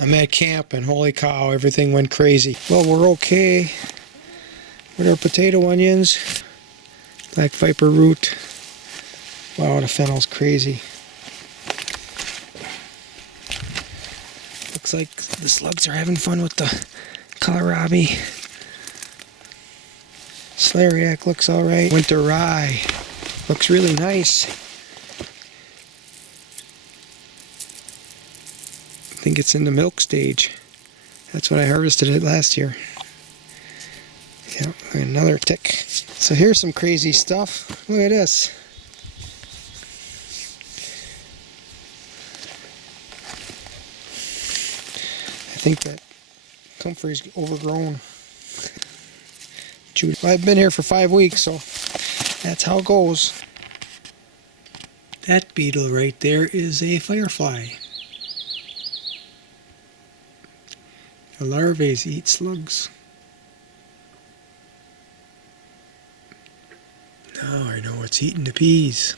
I'm at camp and holy cow, everything went crazy. Well, we're okay with our potato onions. Black viper root. Wow, the fennel's crazy. Looks like the slugs are having fun with the kohlrabi. Celeriac looks alright. Winter rye looks really nice. I think it's in the milk stage. That's what I harvested it last year. Yep, another tick. So here's some crazy stuff. Look at this. I think that comfrey's overgrown. I've been here for 5 weeks, so that's how it goes. That beetle right there is a firefly. The larvae eat slugs. Now I know it's eating the peas.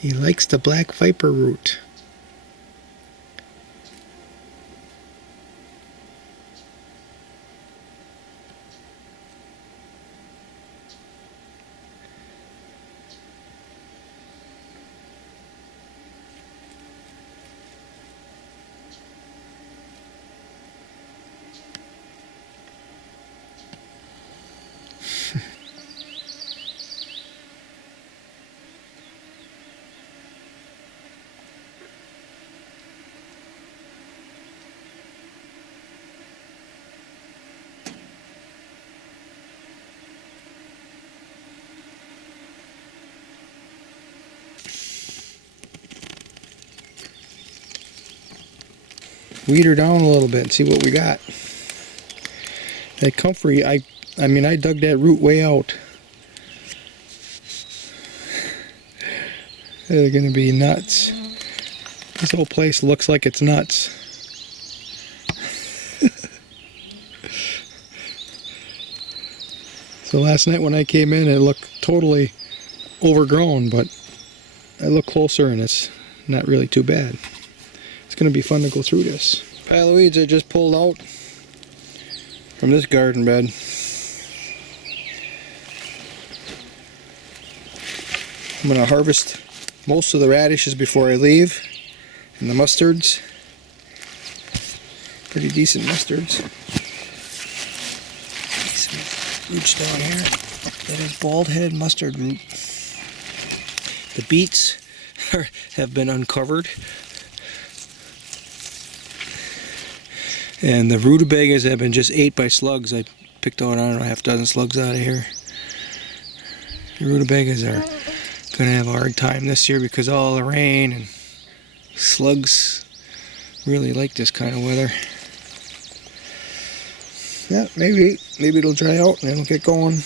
He likes the black viper root. Weed her down a little bit and see what we got. That comfrey, I mean, I dug that root way out. They're gonna be nuts. This whole place looks like it's nuts. So last night when I came in, it looked totally overgrown, but I look closer and it's not really too bad. It's going to be fun to go through this. Pile of weeds I just pulled out from this garden bed. I'm going to harvest most of the radishes before I leave, and the mustards. Pretty decent mustards. Some roots down here. That is bald-headed mustard root. The beets have been uncovered. And the rutabagas have been just ate by slugs. I picked out, I don't know, half a dozen slugs out of here. The rutabagas are going to have a hard time this year because of all the rain, and slugs really like this kind of weather. Yeah, maybe it'll dry out and it'll get going.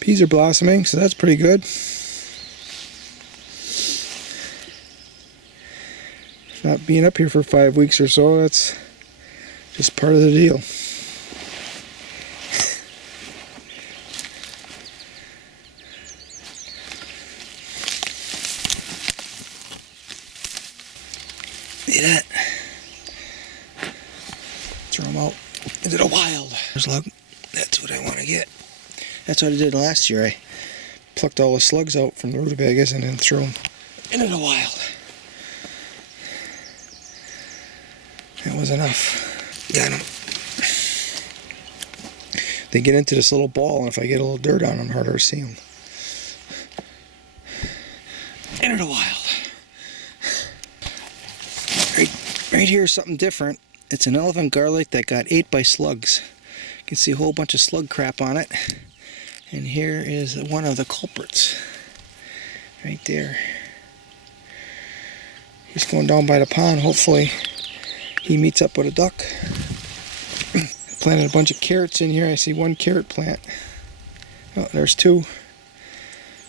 Peas are blossoming, so that's pretty good. Not being up here for 5 weeks or so, that's just part of the deal. See that? Throw them out into the wild. Slug. That's what I want to get. That's what I did last year. I plucked all the slugs out from the rutabagas and then threw them into the wild. That was enough. Got them. They get into this little ball, and if I get a little dirt on them, harder to see them. Into the wild. Right here is something different. It's an elephant garlic that got ate by slugs. You can see a whole bunch of slug crap on it. And here is one of the culprits. Right there. He's going down by the pond. Hopefully he meets up with a duck. I planted a bunch of carrots in here. I see one carrot plant. Oh, there's two.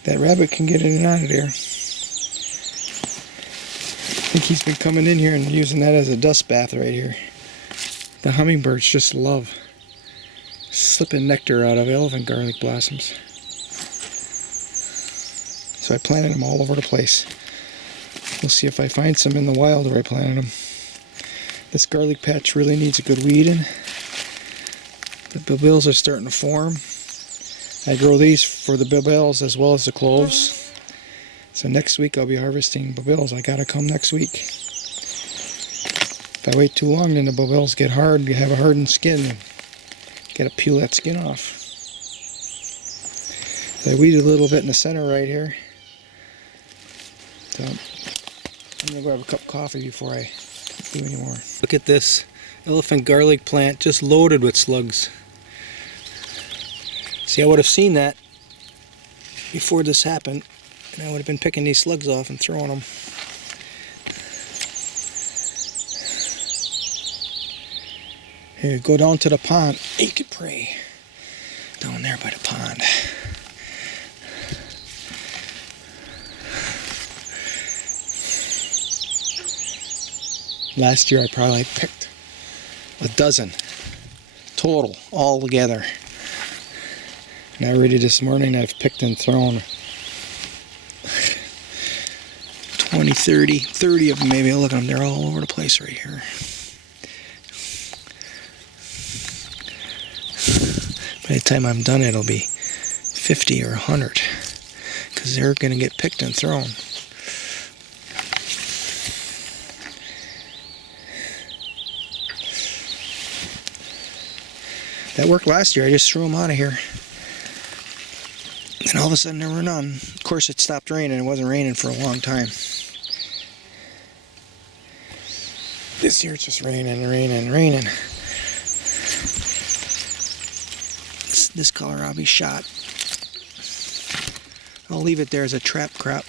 That rabbit can get in and out of there. I think he's been coming in here and using that as a dust bath right here. The hummingbirds just love slipping nectar out of elephant garlic blossoms. So I planted them all over the place. We'll see if I find some in the wild where I planted them. This garlic patch really needs a good weeding. The bilbills are starting to form. I grow these for the bilbills as well as the cloves. So next week I'll be harvesting bilbills. I gotta come next week. If I wait too long, then the bilbills get hard. You have a hardened skin. And gotta peel that skin off. So I weeded a little bit in the center right here. So I'm gonna go have a cup of coffee before I do any more. Look at this elephant garlic plant just loaded with slugs. See, I would have seen that before this happened, and I would have been picking these slugs off and throwing them. Here, go down to the pond. You could pray down there by the pond. Last year I probably picked a dozen total all together. And already this morning I've picked and thrown 20, 30 of them maybe. Look at them, they're all over the place right here. By the time I'm done it'll be 50 or 100 because they're going to get picked and thrown. That worked last year. I just threw them out of here. And all of a sudden there were none. Of course it stopped raining. It wasn't raining for a long time. This year it's just raining, raining, raining. This color I'll be shot. I'll leave it there as a trap crop.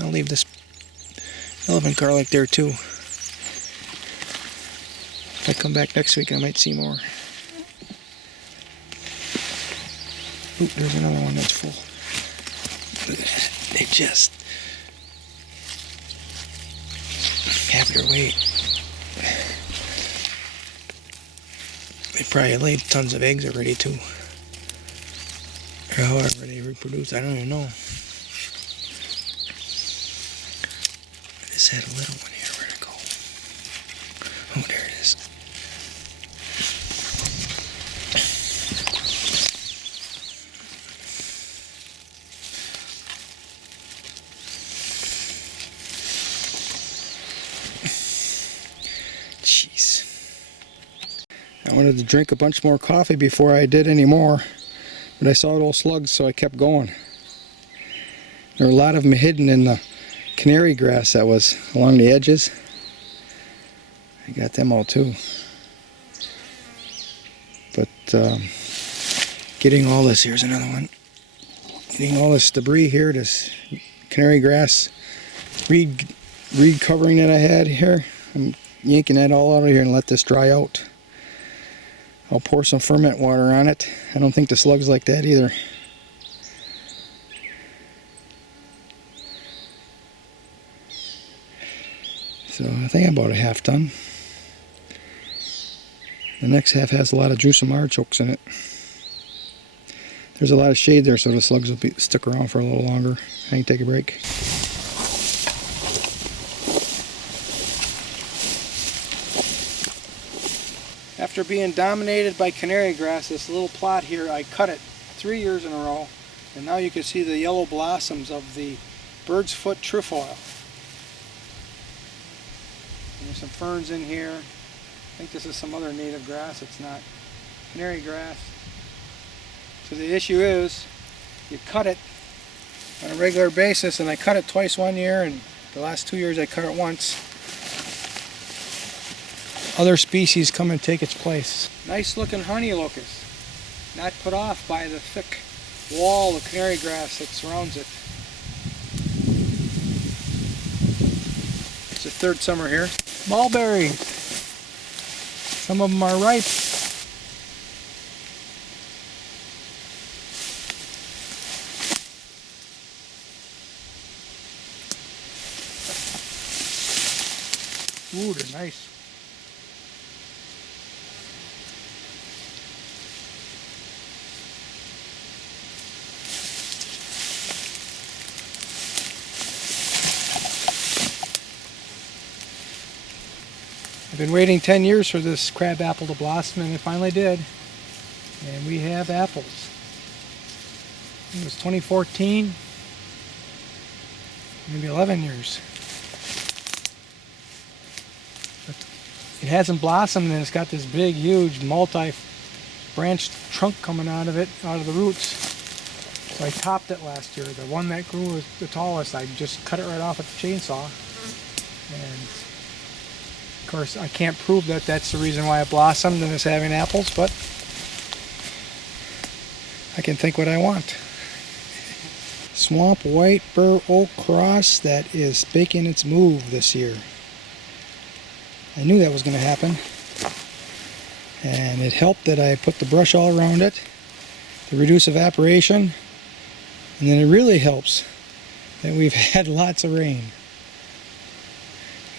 I'll leave this elephant garlic there too. If I come back next week I might see more. Oop, there's another one that's full. Look at that. They just have their weight. They probably laid tons of eggs already too. Or however they reproduce, I don't even know. I just had a little one here. Where'd it go? Oh, there it is. Jeez. I wanted to drink a bunch more coffee before I did any more, but I saw those slugs, so I kept going. There were a lot of them hidden in the canary grass that was along the edges. I got them all too. But getting all this, here's another one. Getting all this debris here, this canary grass reed covering that I had here. I'm yanking that all out of here and let this dry out. I'll pour some ferment water on it. I don't think the slugs like that either. So I think I'm about a half done. The next half has a lot of juice and artichokes in it. There's a lot of shade there, so the slugs will stick around for a little longer. I can take a break. After being dominated by canary grass, this little plot here, I cut it 3 years in a row, and now you can see the yellow blossoms of the bird's foot trefoil. And there's some ferns in here. I think this is some other native grass. It's not canary grass. So the issue is, you cut it on a regular basis, and I cut it twice one year, and the last 2 years I cut it once. Other species come and take its place. Nice looking honey locust, not put off by the thick wall of canary grass that surrounds it. third summer here. Mulberries. Some of them are ripe. Ooh, they're nice. I've been waiting 10 years for this crab apple to blossom, and it finally did. And we have apples. It was 2014, maybe 11 years. But it hasn't blossomed, and it's got this big, huge, multi-branched trunk coming out of it, out of the roots. So I topped it last year. The one that grew the tallest, I just cut it right off with the chainsaw. And of course, I can't prove that that's the reason why it blossomed and it's having apples, but I can think what I want. Swamp white bur oak cross that is making its move this year. I knew that was going to happen. And it helped that I put the brush all around it to reduce evaporation. And then it really helps that we've had lots of rain.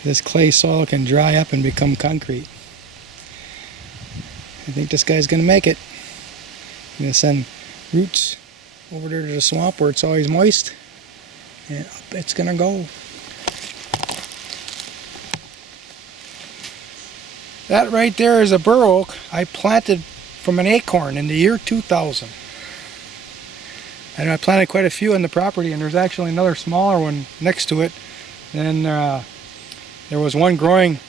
This clay soil can dry up and become concrete. I think this guy's going to make it. I'm going to send roots over there to the swamp where it's always moist, and up it's going to go. That right there is a bur oak I planted from an acorn in the year 2000. And I planted quite a few on the property, and there's actually another smaller one next to it. And there was one growing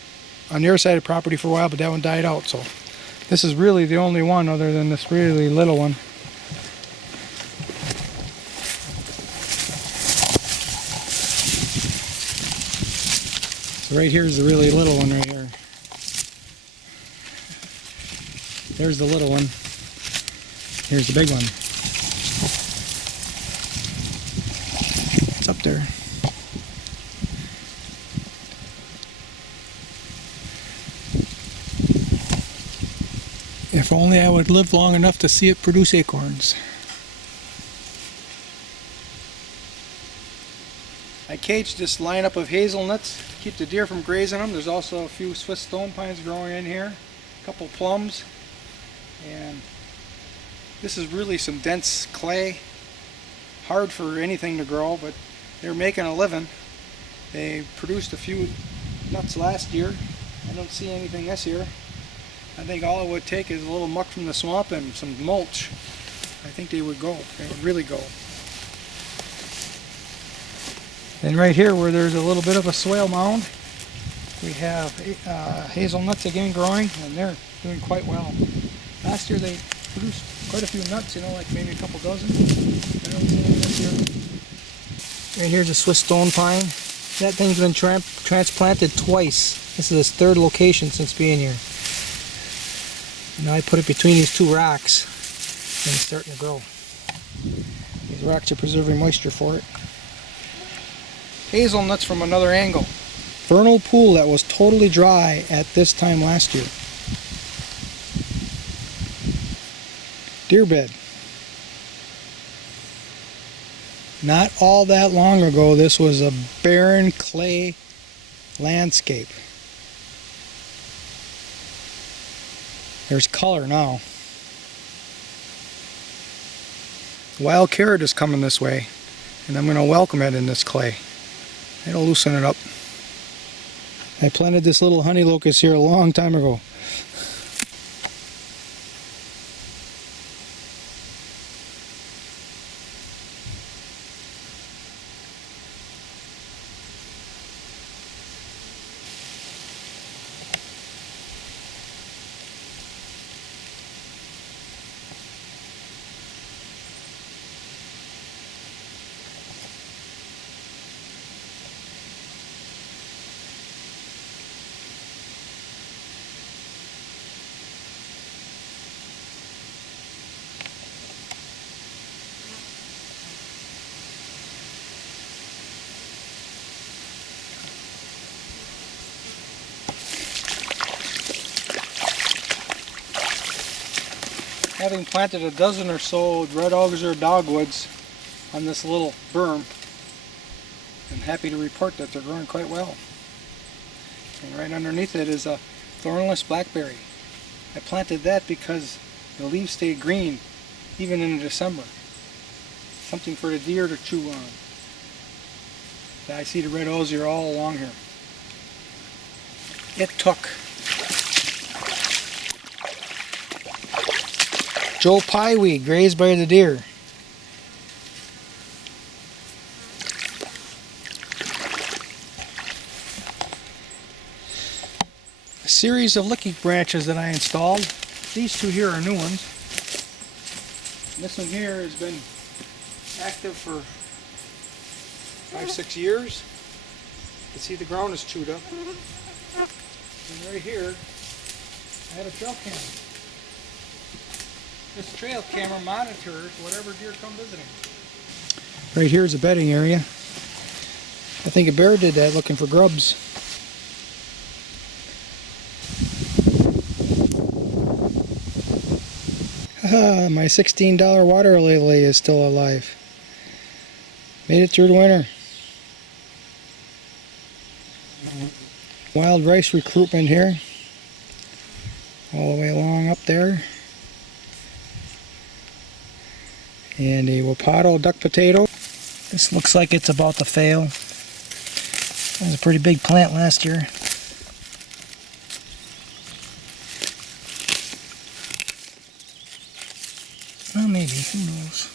on the other side of the property for a while, but that one died out. So this is really the only one other than this really little one. So right here is the really little one right here. There's the little one. Here's the big one. It's up there. If only I would live long enough to see it produce acorns. I caged this lineup of hazelnuts to keep the deer from grazing them. There's also a few Swiss stone pines growing in here, a couple plums, and this is really some dense clay. Hard for anything to grow, but they're making a living. They produced a few nuts last year. I don't see anything this year. I think all it would take is a little muck from the swamp and some mulch. I think they would go. They would really go. And right here where there's a little bit of a swale mound, we have hazelnuts again growing, and they're doing quite well. Last year they produced quite a few nuts, you know, like maybe a couple dozen. I don't see any this year. Right here's a Swiss stone pine. That thing's been transplanted twice. This is its third location since being here. Now I put it between these two rocks, and it's starting to grow. These rocks are preserving moisture for it. Hazelnuts from another angle. Vernal pool that was totally dry at this time last year. Deer bed. Not all that long ago, this was a barren clay landscape. There's color now. Wild carrot is coming this way, and I'm going to welcome it in this clay. It'll loosen it up. I planted this little honey locust here a long time ago. having planted a dozen or so red auger dogwoods on this little berm, I'm happy to report that they're growing quite well. And right underneath it is a thornless blackberry. I planted that because the leaves stay green even in December. Something for the deer to chew on. I see the red osier all along here. It took Joe Pieweed, grazed by the deer. A series of licky branches that I installed. These two here are new ones. And this one here has been active for 5-6 years. You can see the ground is chewed up. And right here, I have a trail camera. This trail camera monitors whatever deer come visiting. Right here is a bedding area. I think a bear did that looking for grubs. Haha, my $16 water lily is still alive. Made it through the winter. Wild rice recruitment here. All the way along up there. And a Wapato duck potato. This looks like it's about to fail. It was a pretty big plant last year. Well, maybe, who knows.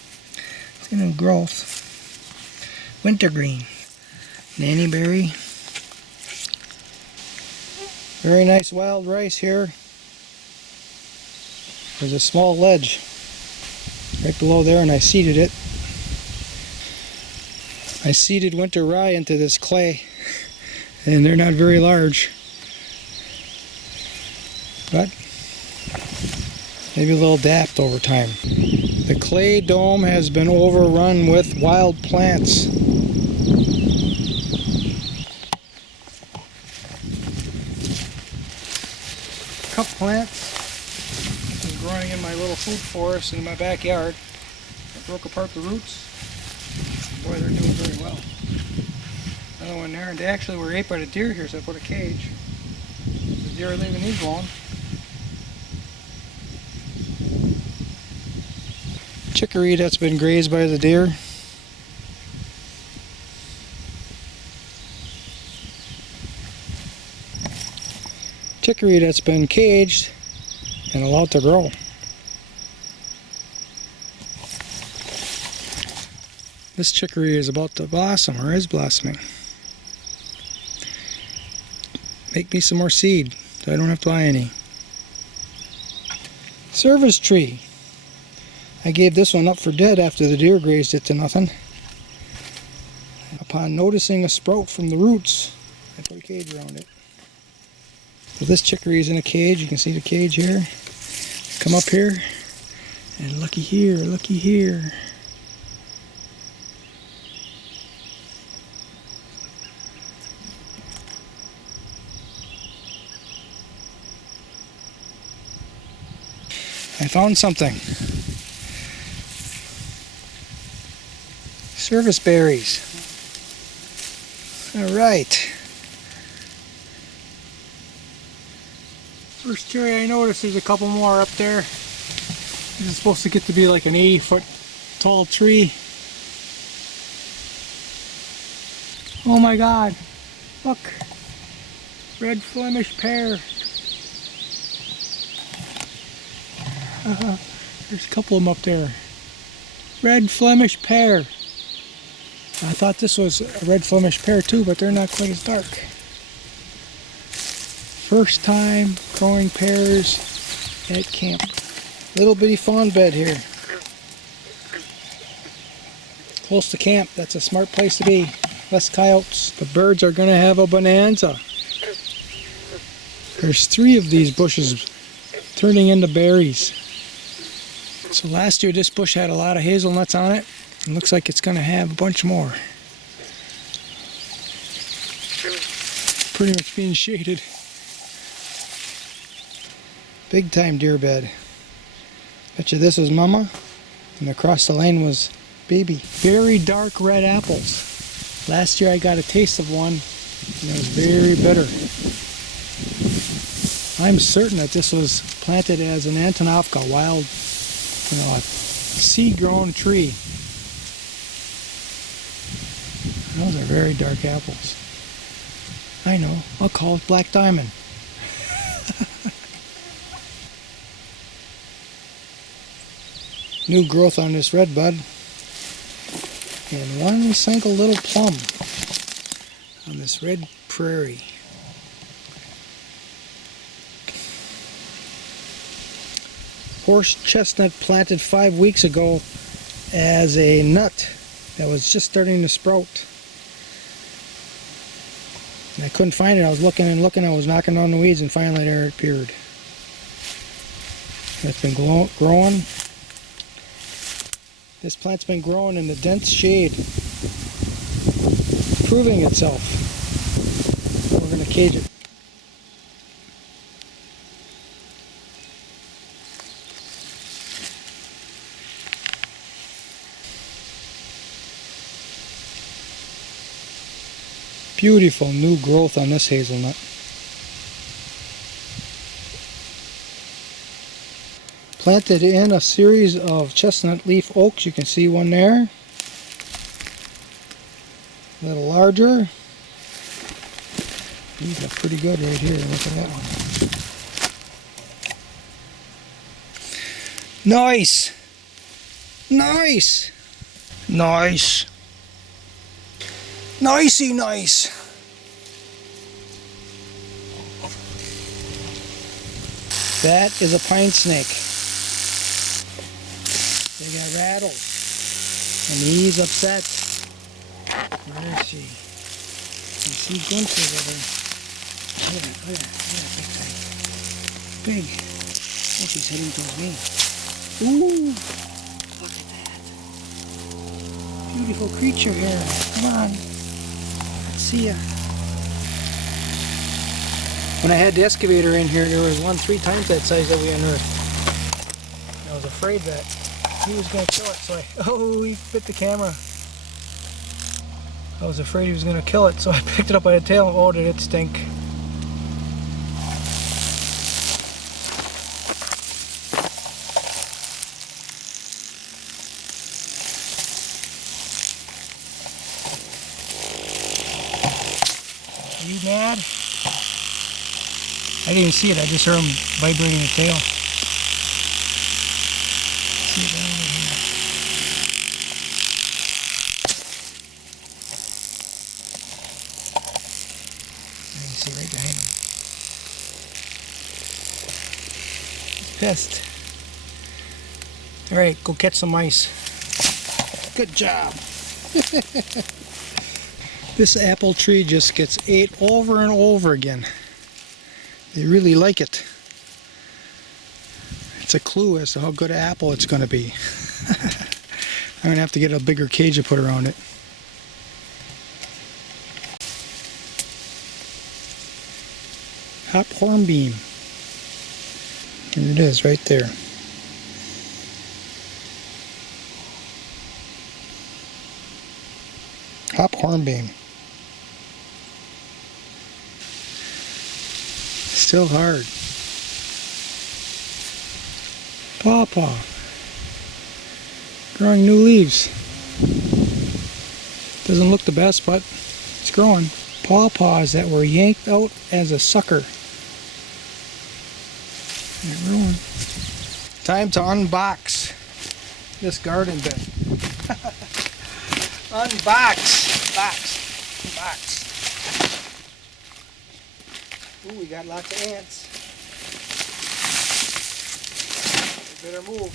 It's in growth. Wintergreen. Nannyberry. Very nice wild rice here. There's a small ledge right below there, and I seeded it. I seeded winter rye into this clay, and they're not very large, but maybe a little adapt over time. The clay dome has been overrun with wild plants. Cup plants. Growing in my little food forest in my backyard. I broke apart the roots. Boy, they're doing very well. Another one there, and they actually were ate by the deer here, so I put a cage. The deer are leaving these alone. Chicory that's been grazed by the deer. Chicory that's been caged and allowed to grow. This chicory is about to blossom, or is blossoming. Make me some more seed, so I don't have to buy any. Service tree. I gave this one up for dead after the deer grazed it to nothing. Upon noticing a sprout from the roots, I put a cage around it. So this chicory is in a cage. You can see the cage here. Come up here, and looky here, looky here. I found something. Service berries. All right. First cherry I noticed, there's a couple more up there. This is supposed to get to be like an 80-foot tall tree. Oh my God, look, red Flemish pear. There's a couple of them up there. Red Flemish pear. I thought this was a red Flemish pear too, but they're not quite as dark. First time growing pears at camp. Little bitty fawn bed here. Close to camp, that's a smart place to be. Less coyotes. The birds are gonna have a bonanza. There's 3 of these bushes turning into berries. So last year this bush had a lot of hazelnuts on it. It looks like it's gonna have a bunch more. Pretty much being shaded. Big time deer bed. Bet you this was Mama, and across the lane was Baby. Very dark red apples. Last year I got a taste of one, and it was very bitter. I'm certain that this was planted as an Antonovka, wild, a seed-grown tree. Those are very dark apples. I know, I'll call it Black Diamond. New growth on this red bud. And one single little plum on this red prairie. Horse chestnut planted 5 weeks ago as a nut that was just starting to sprout. And I couldn't find it. I was looking and looking. I was knocking down the weeds, and finally there it appeared. It's been growing. This plant's been growing in the dense shade, proving itself. We're going to cage it. Beautiful new growth on this hazelnut. Planted in a series of chestnut leaf oaks. You can see one there. A little larger. These are pretty good right here. Look at that one. Nice! Nice! Nice! Nicey nice! That is a pine snake. They got rattled. And he's upset. Where is she? You see glimpses of her. Look at that, big thing. Big. Oh, she's heading towards me. Ooh! Look at that. Beautiful creature here. Come on. Let's see ya. When I had the excavator in here, there was one 3 times that size that we unearthed. I was afraid that he was going to kill it, so he bit the camera. I was afraid he was going to kill it, so I picked it up by the tail. Oh, did it stink. Are you mad? I didn't even see it, I just heard him vibrating the tail. See it right over here. I can see right behind him. He's pissed. Alright, go catch some mice. Good job. This apple tree just gets ate over and over again. They really like it. It's a clue as to how good an apple it's going to be. I'm going to have to get a bigger cage to put around it. Hop hornbeam. Here it is, right there. Hop hornbeam. Still hard. Pawpaw. Growing new leaves. Doesn't look the best, but it's growing. Pawpaws that were yanked out as a sucker. They're growing. Time to unbox this garden bin. Unbox. Box. Ooh, we got lots of ants. We better move.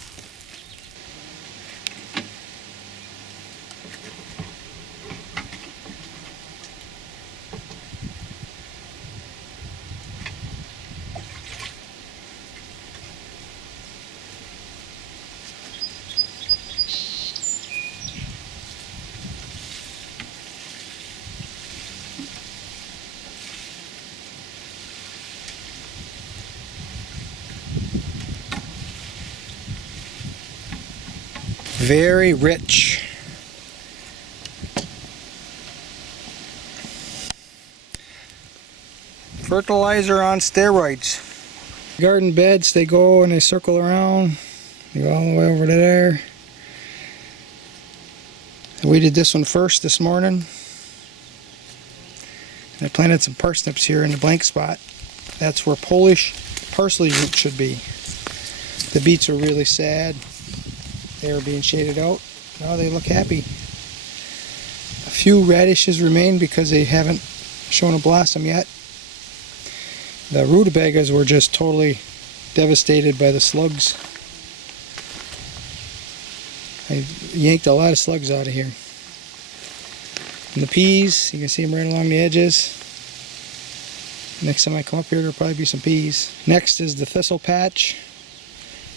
Very rich. Fertilizer on steroids. Garden beds, they go and they circle around. They go all the way over to there. And we did this one first this morning. And I planted some parsnips here in the blank spot. That's where Polish parsley root should be. The beets were really sad. They were being shaded out. Now they look happy. A few radishes remain because they haven't shown a blossom yet. The rutabagas were just totally devastated by the slugs. I yanked a lot of slugs out of here. And the peas, you can see them right along the edges. Next time I come up here, there'll probably be some peas. Next is the thistle patch.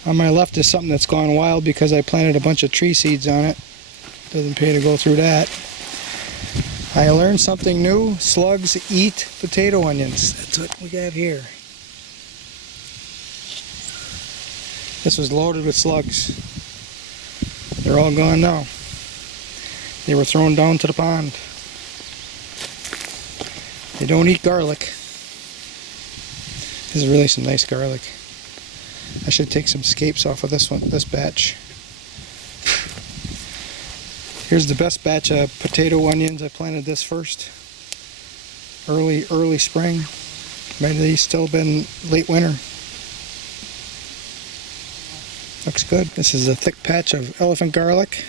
On my left is something that's gone wild because I planted a bunch of tree seeds on it. Doesn't pay to go through that. I learned something new. Slugs eat potato onions. That's what we have here. This was loaded with slugs. They're all gone now. They were thrown down to the pond. They don't eat garlic. This is really some nice garlic. I should take some scapes off of this one, this batch. Here's the best batch of potato onions. I planted this first. Early spring. Might have still been late winter. Looks good. This is a thick patch of elephant garlic.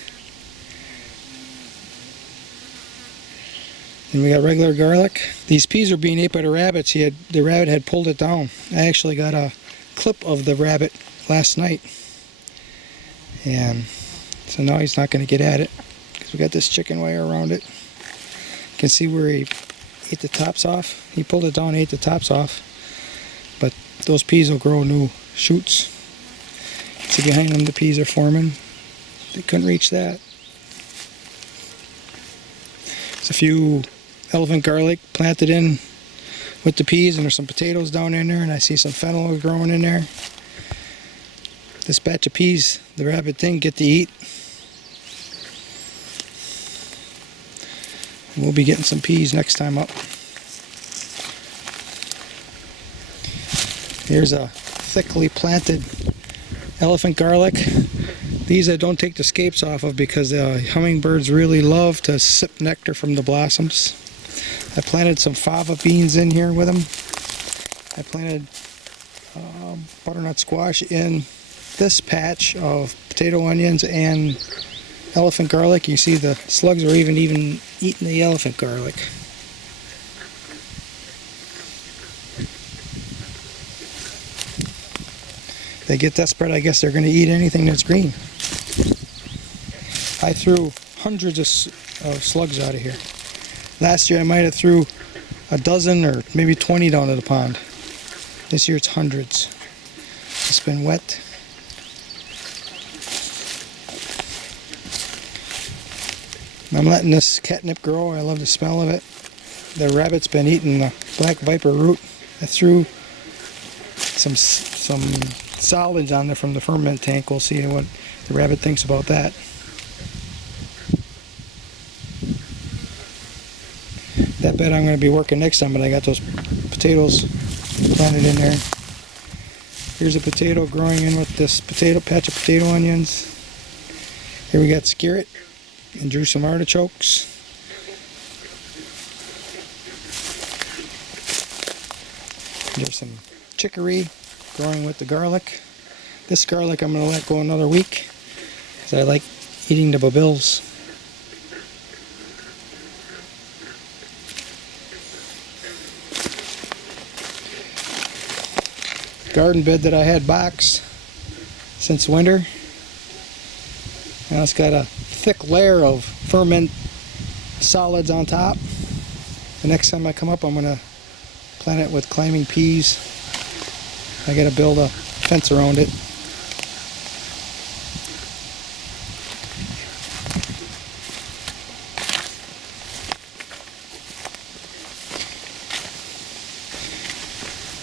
And we got regular garlic. These peas are being ate by the rabbits. The rabbit had pulled it down. I actually got a clip of the rabbit last night. And so now he's not going to get at it. We got this chicken wire around it. You can see where he ate the tops off. He pulled it down and ate the tops off. But those peas will grow new shoots. See behind them the peas are forming. They couldn't reach that. There's a few elephant garlic planted in with the peas, and there's some potatoes down in there, and I see some fennel growing in there. This batch of peas the rabbit didn't get to eat. We'll be getting some peas next time up. Here's a thickly planted elephant garlic. These I don't take the scapes off of because the hummingbirds really love to sip nectar from the blossoms. I planted some fava beans in here with them. I planted butternut squash in this patch of potato onions and elephant garlic. You see the slugs are even eating the elephant garlic. They get desperate, I guess they're going to eat anything that's green. I threw hundreds of slugs out of here. Last year I might have threw a dozen or maybe 20 down to the pond. This year it's hundreds. It's been wet. I'm letting this catnip grow. I love the smell of it. The rabbit's been eating the black viper root. I threw some solids on there from the ferment tank. We'll see what the rabbit thinks about that. That bed I'm going to be working next time, but I got those potatoes planted in there. Here's a potato growing in with this patch of potato onions. Here we got skirret. And drew some artichokes. There's some chicory growing with the garlic. This garlic I'm going to let go another week because I like eating the babilles. Garden bed that I had boxed since winter. Now it's got a thick layer of ferment solids on top. The next time I come up, I'm going to plant it with climbing peas. I got to build a fence around it.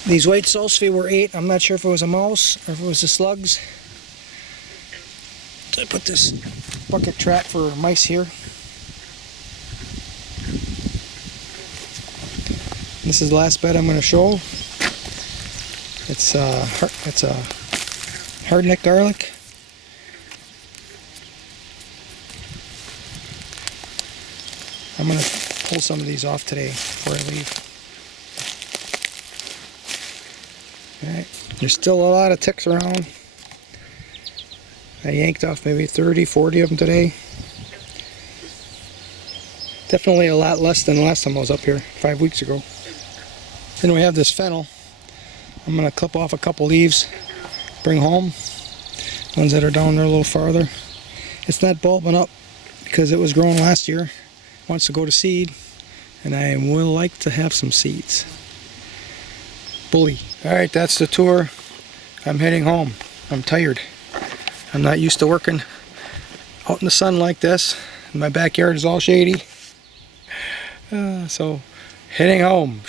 These white salsify were ate. I'm not sure if it was a mouse or if it was the slugs. So I put this bucket trap for mice here. This is the last bed I'm going to show. It's a hardneck garlic. I'm going to pull some of these off today before I leave. Alright, there's still a lot of ticks around. I yanked off maybe 30, 40 of them today. Definitely a lot less than the last time I was up here, 5 weeks ago. Then we have this fennel. I'm going to clip off a couple leaves, bring home. Ones that are down there a little farther. It's not bulbing up because it was grown last year. It wants to go to seed, and I will like to have some seeds. Bully. Alright, that's the tour. I'm heading home. I'm tired. I'm not used to working out in the sun like this. My backyard is all shady. So, heading home.